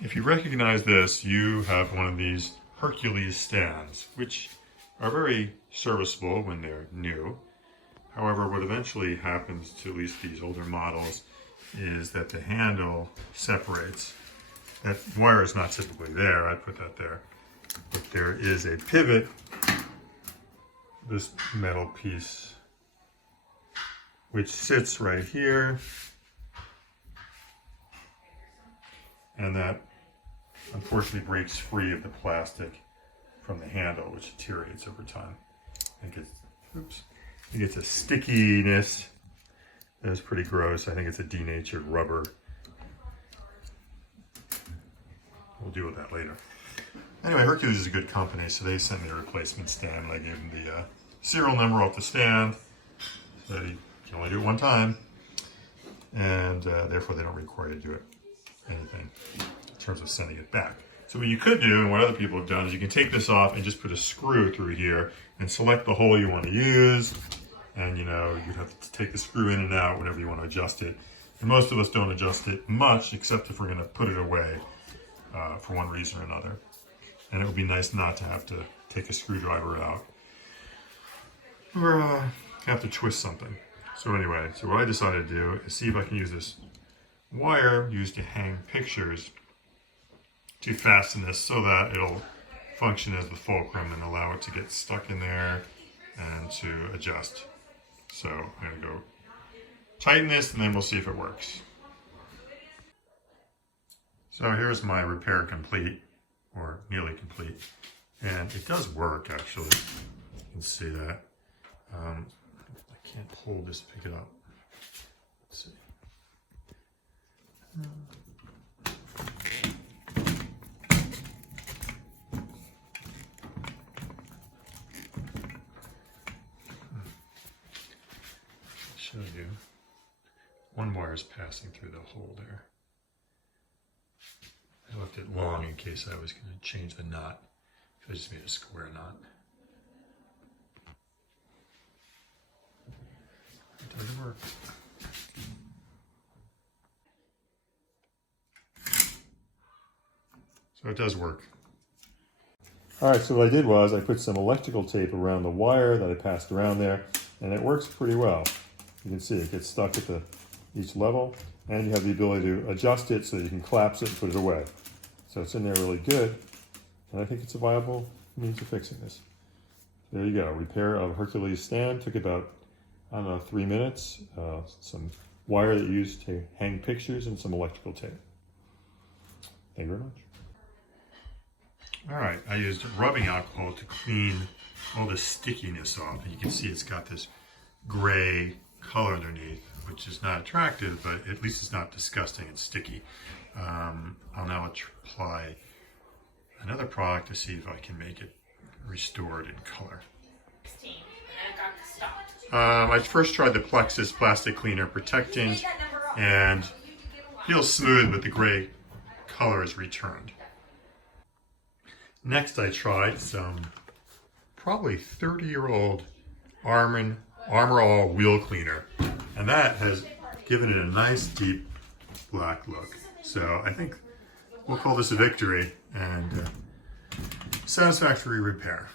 If you recognize this, you have one of these Hurcules stands, which are very serviceable when they're new. However, what eventually happens to at least these older models is that the handle separates. That wire is not typically there, I'd put that there. But there is a pivot, this metal piece, which sits right here. And that unfortunately breaks free of the plastic from the handle, which deteriorates over time. It gets a stickiness that is pretty gross. I think it's a denatured rubber. We'll deal with that later. Anyway, Hurcules is a good company, so they sent me a replacement stand. I gave them the serial number off the stand. So you can only do it one time, and therefore they don't require you to do it anything in terms of sending it back. So what you could do, and what other people have done, is you can take this off and just put a screw through here and select the hole you want to use. And you'd have to take the screw in and out whenever you want to adjust it. And most of us don't adjust it much, except if we're going to put it away for one reason or another. And it would be nice not to have to take a screwdriver out or have to twist something. So anyway, so what I decided to do is see if I can use this wire used to hang pictures to fasten this so that it'll function as the fulcrum and allow it to get stuck in there and to adjust. So I'm going to go tighten this and then we'll see if it works. So here's my repair complete, or nearly complete, and it does work actually. You can see that. I can't hold this to pick it up. Let's see. Show you. One wire is passing through the hole there. I left it long in case I was going to change the knot. I just made a square knot. It doesn't work. So it does work. Alright, so what I did was I put some electrical tape around the wire that I passed around there, and it works pretty well. You can see it gets stuck at each level, and you have the ability to adjust it so that you can collapse it and put it away. So it's in there really good, and I think it's a viable means of fixing this. There you go, repair of Hurcules stand. Took about, 3 minutes. Some wire that you used to hang pictures and some electrical tape. Thank you very much. All right, I used rubbing alcohol to clean all the stickiness off, and you can see it's got this gray color underneath, which is not attractive, but at least it's not disgusting and sticky. I'll now apply another product to see if I can make it restored in color. I first tried the PLEXUS plastic cleaner protectant, and feels smooth, but the gray color is returned. Next, I tried some probably 30-year-old ARMORALL wheel cleaner, and that has given it a nice deep black look. So I think we'll call this a victory and satisfactory repair.